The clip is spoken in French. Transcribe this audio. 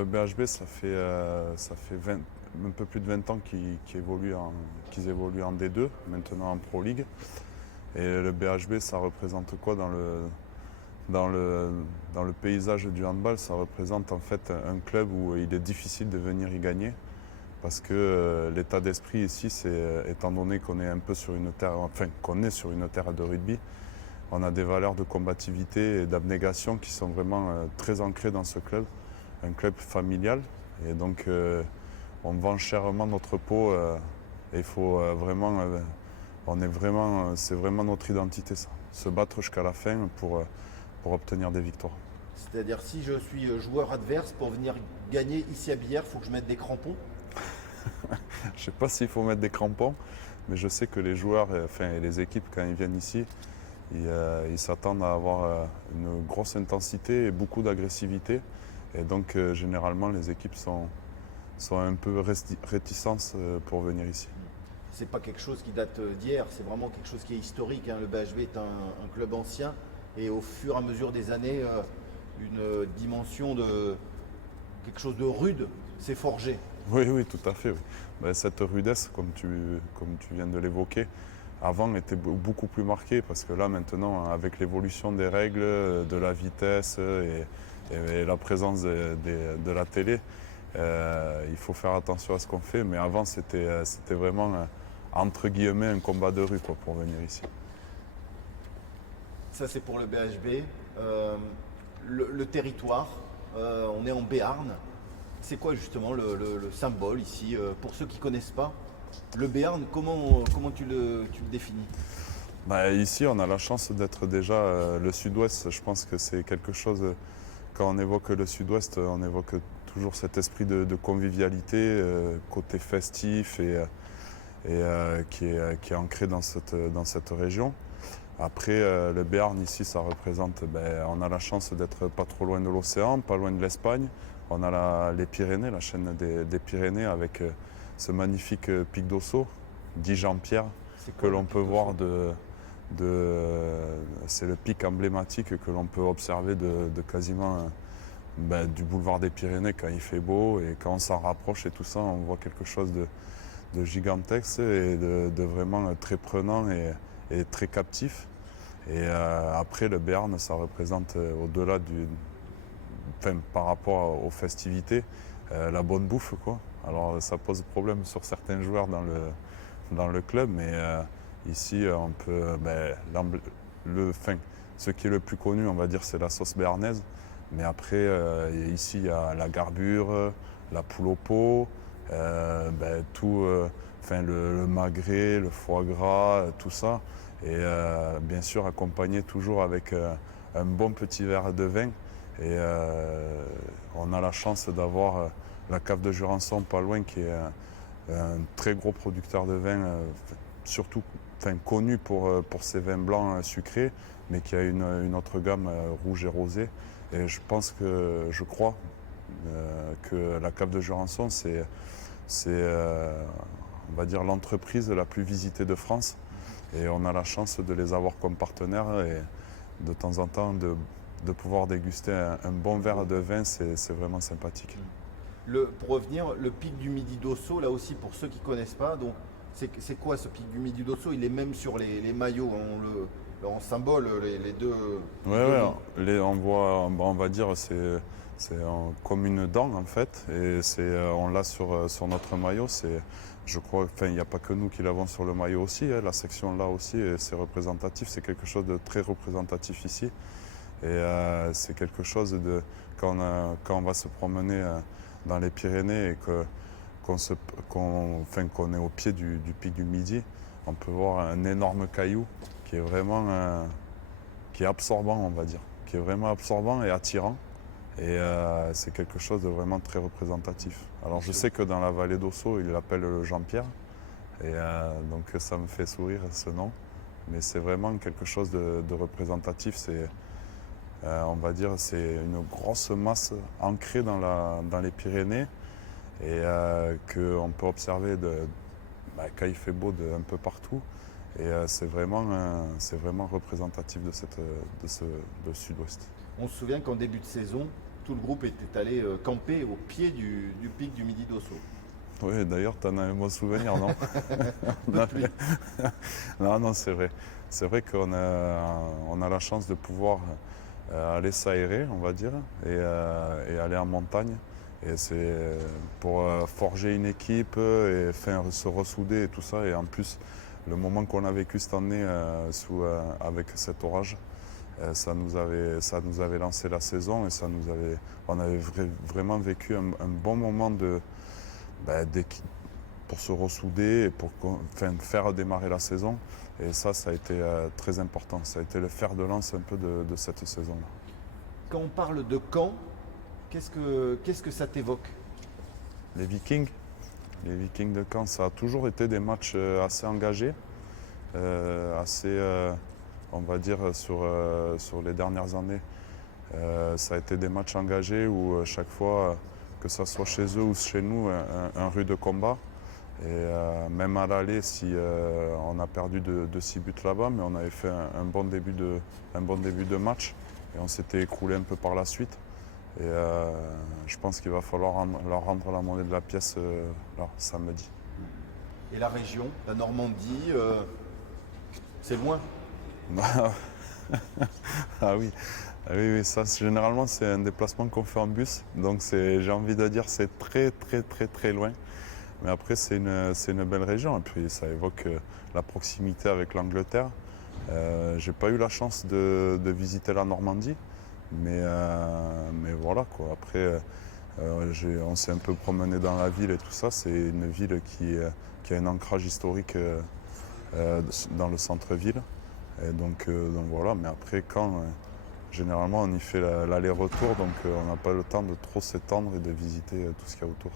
Le BHB, ça fait un peu plus de 20 ans qu'ils évoluent en D2, maintenant en Pro League. Et le BHB, ça représente quoi dans le paysage du handball? Ça représente en fait un club où il est difficile de venir y gagner. Parce que l'état d'esprit ici, c'est étant donné qu'on est un peu sur une terre, enfin qu'on est sur une terre de rugby, on a des valeurs de combativité et d'abnégation qui sont vraiment très ancrées dans ce club, un club familial. Et donc on vend chèrement notre peau et il faut vraiment, c'est vraiment notre identité ça, se battre jusqu'à la fin pour obtenir des victoires. C'est-à-dire si je suis joueur adverse, pour venir gagner ici à Billère, il faut que je mette des crampons. Je ne sais pas s'il faut mettre des crampons, mais je sais que les joueurs, enfin les équipes quand ils viennent ici, ils s'attendent à avoir une grosse intensité et beaucoup d'agressivité. Et donc généralement les équipes sont un peu réticentes pour venir ici. C'est pas quelque chose qui date d'hier, c'est vraiment quelque chose qui est historique, hein. Le BHV est un club ancien et au fur et à mesure des années, une dimension de quelque chose de rude s'est forgée. Oui, oui, tout à fait. Oui. Ben, cette rudesse, comme tu viens de l'évoquer, avant était beaucoup plus marquée parce que là maintenant, avec l'évolution des règles, de la vitesse et la présence de la télé, il faut faire attention à ce qu'on fait. Mais avant, c'était vraiment, entre guillemets, un combat de rue quoi, pour venir ici. Ça c'est pour le BHB. Le territoire, on est en Béarn. C'est quoi justement le symbole ici pour ceux qui ne connaissent pas? Le Béarn, comment tu le définis? Bah, ici, on a la chance d'être déjà le sud-ouest. Je pense que c'est quelque chose, quand on évoque le sud-ouest, on évoque toujours cet esprit de convivialité, côté festif qui est ancré dans cette région. Après, le Béarn, ici, ça représente, ben, on a la chance d'être pas trop loin de l'océan, pas loin de l'Espagne. On a les Pyrénées, la chaîne des Pyrénées, avec ce magnifique pic d'Ossau, dit Jean-Pierre, C'est que quoi le l'on pic peut voir d'Ossau? c'est le pic emblématique que l'on peut observer de quasiment ben, du boulevard des Pyrénées quand il fait beau et quand on s'en rapproche et tout ça, on voit quelque chose de gigantesque et de vraiment très prenant et très captif. Et après, le Béarn, ça représente au-delà enfin, par rapport aux festivités, la bonne bouffe, quoi. Alors, ça pose problème sur certains joueurs dans le club, mais ici, on peut, ben, enfin, ce qui est le plus connu, on va dire, c'est la sauce béarnaise. Mais après, ici, il y a la garbure, la poule au pot, ben, tout, enfin, le magret, le foie gras, tout ça. Et bien sûr, accompagné toujours avec un bon petit verre de vin. Et on a la chance d'avoir la cave de Jurançon pas loin, qui est un très gros producteur de vin, surtout enfin, connu pour ses vins blancs sucrés, mais qui a une autre gamme rouge et rosé. Et je crois que la cave de Jurançon, c'est on va dire, l'entreprise la plus visitée de France. Et on a la chance de les avoir comme partenaires et de temps en temps de pouvoir déguster un bon verre de vin, c'est vraiment sympathique. Pour revenir, le pic du Midi d'Ossau, là aussi pour ceux qui ne connaissent pas, donc c'est quoi ce pic du Midi d'Ossau? Il est même sur les maillots, en symbole les deux. Ouais, Les deux ouais, noms. on voit, on va dire, comme une dent en fait, et on l'a sur notre maillot. Je crois, enfin, il n'y a pas que nous qui l'avons sur le maillot aussi, hein, la section là aussi, et c'est représentatif, c'est quelque chose de très représentatif ici. Et c'est quelque chose de, quand on va se promener dans les Pyrénées et qu'on est au pied du pic du Midi, on peut voir un énorme caillou qui est vraiment qui est absorbant, on va dire, qui est vraiment absorbant et attirant. Et c'est quelque chose de vraiment très représentatif. Alors je sais que dans la vallée d'Ossau, il l'appelle le Jean-Pierre. Et donc ça me fait sourire ce nom. Mais c'est vraiment quelque chose de représentatif. On va dire, c'est une grosse masse ancrée dans les Pyrénées et qu'on peut observer quand il fait beau un peu partout. Et c'est vraiment représentatif de ce sud-ouest. On se souvient qu'en début de saison, tout le groupe était allé camper au pied du pic du Midi d'Ossau. Oui, d'ailleurs, tu en as un bon souvenir, non? Peu de pluie. Non, non, c'est vrai. C'est vrai qu'on a la chance de pouvoir aller s'aérer, on va dire, et aller en montagne. Et c'est pour forger une équipe et se ressouder et tout ça. Et en plus, le moment qu'on a vécu cette année avec cet orage, ça nous avait lancé la saison et on avait vraiment vécu un bon moment pour se ressouder et pour faire démarrer la saison. Et ça a été très important. Ça a été le fer de lance un peu de cette saison-là. Quand on parle de camp, qu'est-ce que ça t'évoque? Les Vikings de Caen, ça a toujours été des matchs assez engagés, on va dire, sur les dernières années. Ça a été des matchs engagés où chaque fois, que ce soit chez eux ou chez nous, un rude combat. Et même à l'aller, si on a perdu de 6 buts là-bas, mais on avait fait un bon début de match et on s'était écroulé un peu par la suite. Et je pense qu'il va falloir leur rendre la monnaie de la pièce là, samedi. Et la région, la Normandie, c'est loin. Ah oui. Ah oui, oui, ça généralement c'est un déplacement qu'on fait en bus, donc j'ai envie de dire c'est très très très très loin. Mais après c'est une belle région et puis ça évoque la proximité avec l'Angleterre. J'ai pas eu la chance de visiter la Normandie, mais voilà quoi. Après on s'est un peu promené dans la ville et tout ça. C'est une ville qui a un ancrage historique dans le centre-ville. Et donc voilà, mais après quand généralement on y fait l'aller-retour, donc on n'a pas le temps de trop s'étendre et de visiter tout ce qu'il y a autour.